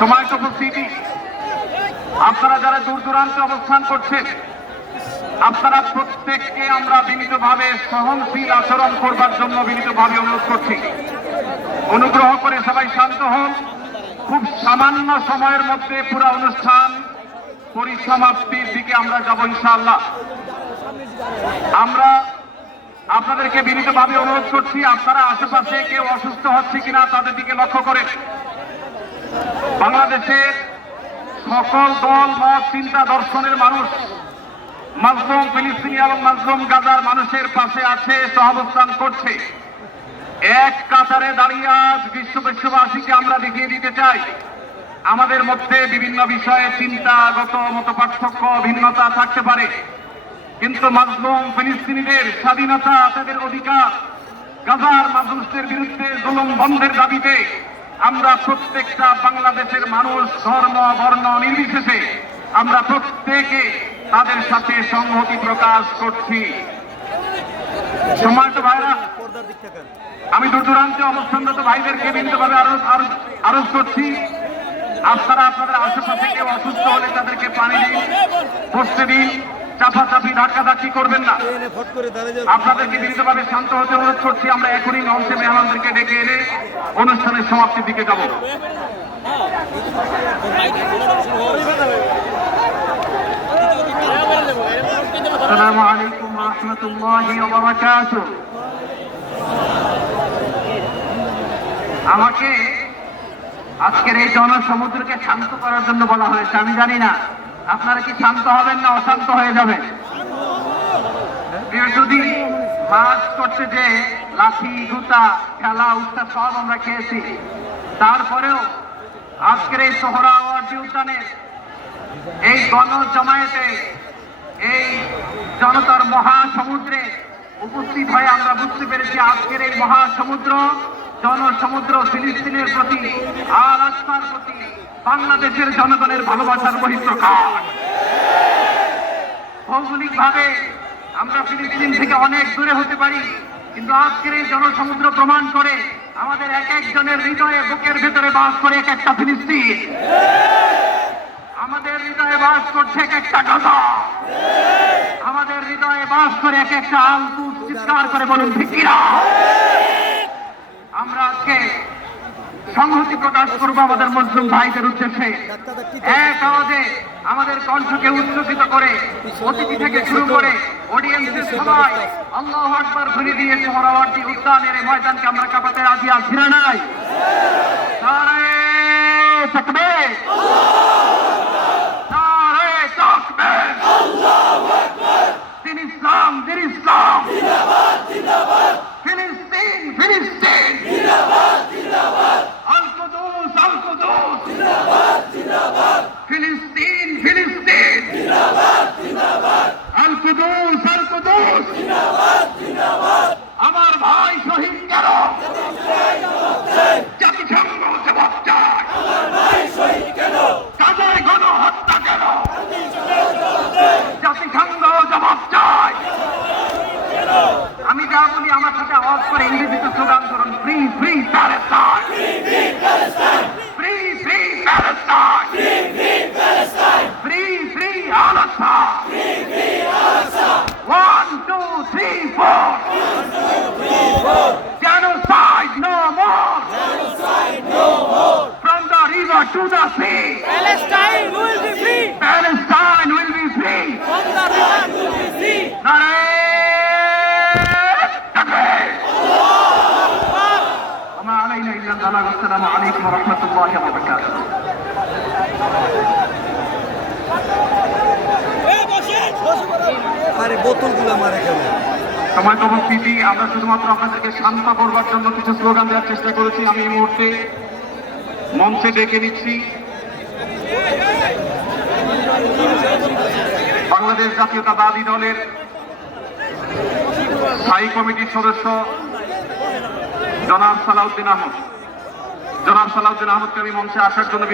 সময় উপস্থিতি, আপনারা যারা দূর দূরান্তে অবস্থান করছেন, আপনারা প্রত্যেককে আমরা বিনীতভাবে সহনশীল আচরণ করবার জন্য বিনীতভাবে অনুরোধ করছি। অনুগ্রহ করে সবাই শান্ত হন। খুব সামান্য সময়ের মধ্যে পুরো অনুষ্ঠান পরিসমাপ্তির দিকে আমরা যাব ইনশাআল্লাহ। আমরা আপনাদেরকে বিনীতভাবে অনুরোধ করছি, আপনারা আশেপাশে কেউ অসুস্থ হচ্ছে কিনা তাদের দিকে লক্ষ্য করে। বাংলাদেশের সকল দল, মত, চিন্তা, দর্শনের মানুষ মাজলুম ফিলিস্তিনি এবং মাজলুম গাজার মানুষের পাশে আছে, সহাবস্থান করছে। এক কাতারে দাঁড়িয়ে আজ বিশ্ববাসীকে আমরা দেখিয়ে দিতে চাই, আমাদের মধ্যে বিভিন্ন বিষয়ে চিন্তাগত মতপার্থক্য, ভিন্নতা থাকতে পারে, কিন্তু মাজলুম ফিলিস্তিনিদের স্বাধীনতা, তাদের অধিকার, গাজার মানুষদের বিরুদ্ধে জুলুম বন্ধের দাবিতে আমরা প্রত্যেকটা বাংলাদেশের মানুষ, ধর্ম, বর্ণ নির্বিশেষে আমরা প্রত্যেকে তাদের সাথে সংহতি প্রকাশ করছি। সম্মানিত ভাইরা, আমি দূর দূরান্তে অবস্থানরত ভাইদেরকে বিনীতভাবে আরজ করছি, আপনারা আপনাদের আশেপাশে কেউ অসুস্থ হলে তাদেরকে পানি দিন, বসতে দিন, চাপাচাপি ধাক্কাধাক্কি করবেন না। আপনাদেরকে বিনীতভাবে শান্ত হতে অনুরোধ করছি। আমরা এখনই মঞ্চে মেহমানদেরকে ডেকে এনে অনুষ্ঠানের সমাপ্তির দিকে যাব। আসসালামু আলাইকুম ওয়া রাহমাতুল্লাহি ওয়া বারাকাতুহু। আমাকে আজকের এই জনসমুদ্রকে শান্ত করার জন্য বলা হয়েছে। আমি জানি না আপনারা কি শান্ত হবেন না অশান্ত হয়ে যাবেন। যদি মাছ করতে যে লাঠি, জুতা, খেলা, উত্তাপ সব আমরা খেয়েছি, তারপরেও আজকের এই সোহরাওয়ার্দী উদ্যানের এই গণজমায়েতে, এই জনতার মহাসমুদ্রে উপস্থিত হয়ে আমরা বুঝতে পেরেছি আজকের এই মহাসমুদ্র, জনসমুদ্র ফিলিস্তিনের প্রতি, আল আকসার প্রতি বাংলাদেশের জনগণের ভালোবাসার বহিঃপ্রকাশ। ভৌগোলিকভাবে আমরা ফিলিস্তিন থেকে অনেক দূরে হতে পারি, কিন্তু আজকের এই জনসমুদ্র প্রমাণ করে আমাদের এক একজনের হৃদয়ে, বুকের ভেতরে বাস করে এক একটা ফিলিস্তিন। আমাদের হৃদয়ে বাস করছে এক একটা গাজা। আমাদের হৃদয়ে বাস করে এক একটা আল-কুদস। চিৎকার করে বলুন ঠিক কিনা? আমরা আজকে সংহতি প্রকাশ করবো আমাদের মুসলিম ভাইদের উদ্দেশ্যে। এক আওয়াজে আমাদের কণ্ঠকে উচ্ছ্বসিত করে অতিথি থেকে শুরু করে অডিয়েন্সের সবাই আল্লাহু আকবার ধ্বনি দিয়ে সোহরাওয়ার্দী উদ্যানের এই ময়দানকে আমরা কাঁপাতে রাজি আছি না নাই? নারে তাকবীর, নারে তাকবীর, আল্লাহু আকবার। দিন ইসলাম, দিন ইসলাম, জিন্দাবাদ, জিন্দাবাদ। ফিলিস্তিন, ফিলিস্তিন, জিন্দাবাদ, জিন্দাবাদ। আল-কুদুস, আল-কুদুস, জিন্দাবাদ, জিন্দাবাদ। ফিলিস্তিন, ফিলিস্তিন, জিন্দাবাদ, জিন্দাবাদ। আল-কুদুস, আল-কুদুস, জিন্দাবাদ, জিন্দাবাদ। আমার ভাই শহীদ কেন? জাতিসংঘ জবাব চায়। আমার ভাই শহীদ কেন? গাজায় গণহত্যা কেন? জাতিসংঘ জবাব চায়। আমি যা বলি আমার সাথে আওয়াজ করে ইংরেজিতে স্লোগান ধরুন, free free Palestine, free free Palestine, free free Al Aqsa, 1 2 3 4, genocide no more, from the river to the sea, Palestine will be free. Palestine will be free. From the river to the sea. وما علينا إلا البلاغ. السلام عليكم ورحمة الله وبركاته. আরে বোতলগুলো মারে কেন? সময় উপস্থিতি, আমরা শুধুমাত্র আপনাদেরকে শান্ত করবার জন্য কিছু স্লোগান দেওয়ার চেষ্টা করেছি। আমি এই মুহূর্তে মঞ্চে ডেকে নিচ্ছি বাংলাদেশ জাতীয়তাবাদী দলের স্থায়ী কমিটির সদস্য জনাব সালাউদ্দিন আহমদ। জনাব সালাউদ্দিন আহমদকে আমি মঞ্চে আসার জন্য